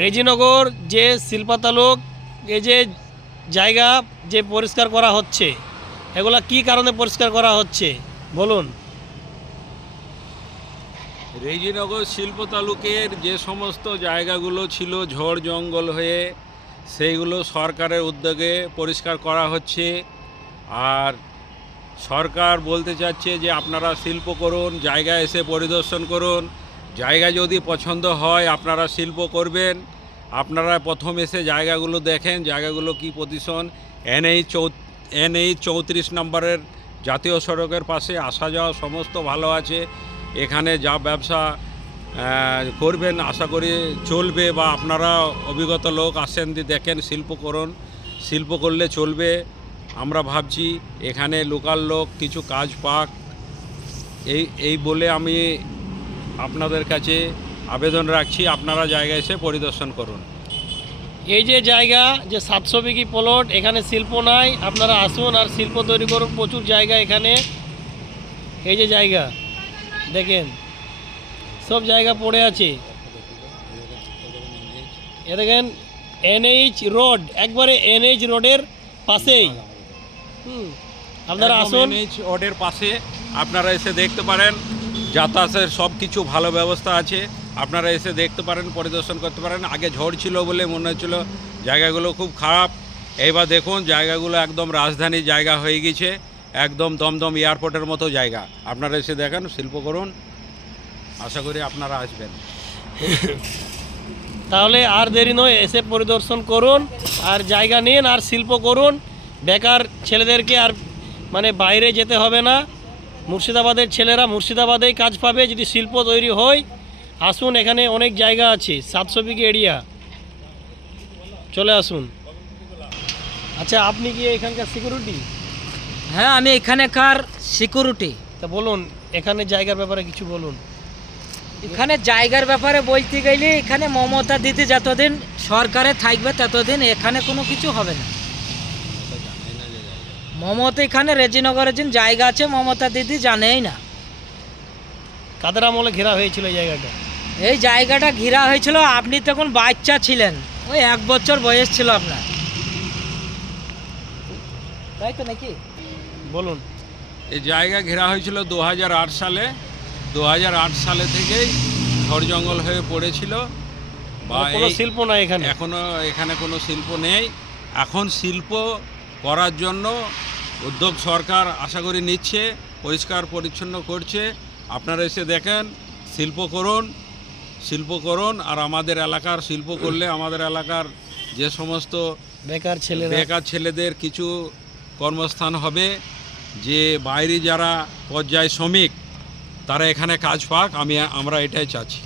রেজিনগর যে শিল্পাতালুক এই যে জায়গা যে পরিষ্কার করা হচ্ছে, এগুলা কি কারণে পরিষ্কার করা হচ্ছে বলুন। রেজিনগর শিল্প তালুকের যে সমস্ত জায়গাগুলো ছিল ঝড় জঙ্গল হয়ে, সেইগুলো সরকারের উদ্যোগে পরিষ্কার করা হচ্ছে। আর সরকার বলতে চাচ্ছে যে আপনারা শিল্প করুন, জায়গা এসে পরিদর্শন করুন, জায়গা যদি পছন্দ হয় আপনারা শিল্প করবেন। আপনারা প্রথম এসে জায়গাগুলো দেখেন, জায়গাগুলো কি পজিশন। NH 34 নম্বরের জাতীয় সড়কের পাশে আসা যাওয়া সমস্ত ভালো আছে। এখানে যা ব্যবসা করবেন আশা করি চলবে, বা আপনারা অভিজ্ঞতা লোক আসেন দিয়ে দেখেন, শিল্প করুন, শিল্প করলে চলবে। আমরা ভাবছি এখানে লোকাল লোক কিছু কাজ পাক, এই বলে আমি আপনাদের কাছে আবেদন রাখছি, আপনারা জায়গা এসে পরিদর্শন করুন। এই যে জায়গা যে 700 বিঘি প্লট, এখানে শিল্প নাই, আপনারা আসুন আর শিল্প তৈরি করুন। প্রচুর জায়গা এখানে, এই যে জায়গা দেখেন সব জায়গা পড়ে আছে। এ দেখেন NH রোড, একবারে NH রোডের পাশেই। আপনারা আসুন, NH রোডের পাশে আপনারা এসে দেখতে পারেন, যাতায়াতের সব কিছু ভালো ব্যবস্থা আছে। আপনারা এসে দেখতে পারেন, পরিদর্শন করতে পারেন। আগে ঝড় ছিল বলে মনে হচ্ছিল জায়গাগুলো খুব খারাপ, এইবার দেখুন জায়গাগুলো একদম রাজধানী জায়গা হয়ে গেছে, একদম দমদম এয়ারপোর্টের মতো জায়গা। আপনারা এসে দেখেন, শিল্প করুন, আশা করি আপনারা আসবেন। তাহলে আর দেরি নয়, এসে পরিদর্শন করুন আর জায়গা নিন আর শিল্প করুন। বেকার ছেলেদেরকে আর মানে বাইরে যেতে হবে না। মুর্শিদাবাদের ছেলেরা মুর্শিদাবাদেই কাজ পাবে যদি শিল্প তৈরি হয়। আসুন, এখানে অনেক জায়গা আছে, 700 বিঘি এরিয়া, চলে আসুন। আচ্ছা, আপনি কি এখানকার সিকিউরিটি? হ্যাঁ, আমি এখানেকার সিকিউরিটি। তা বলুন, এখানে জায়গার ব্যাপারে কিছু বলুন। এখানে জায়গার ব্যাপারে বলতে গেলে এখানে মমতা দিদি যতদিন সরকারে থাকবে ততদিন এখানে কোনো কিছু হবে না। মমতা এখানে রেজিনগরের যে জায়গা আছে মমতা দিদি জানেই না। কাদের আমলে ঘেরা হয়েছিল এই জায়গাটা? এই জায়গাটা ঘেরা হয়েছিল, আপনি তখন বাচ্চা ছিলেন, ওই 1 বছর বয়স ছিল আপনার, তাই তো নাকি? বলুন। এই জায়গা ঘেরা হয়েছিল 2008 সালে। 2008 সালে থেকেই ঝড় জঙ্গল হয়ে পড়েছিল, বা কোনো শিল্প নাই এখানে, এখানে কোনো শিল্প নেই। এখন শিল্প করার জন্য উদ্যোগ সরকার আশা করি নিচ্ছে, পরিষ্কার পরিচ্ছন্ন করছে। আপনারা এসে দেখেন, শিল্প করুন। আর আমাদের এলাকার শিল্প করলে আমাদের এলাকার যে সমস্ত বেকার ছেলেদের কিছু কর্মস্থান হবে, যে বাইরে যারা পর্যায় শ্রমিক তারা এখানে কাজ পাক, আমরা এটাই চাচ্ছি।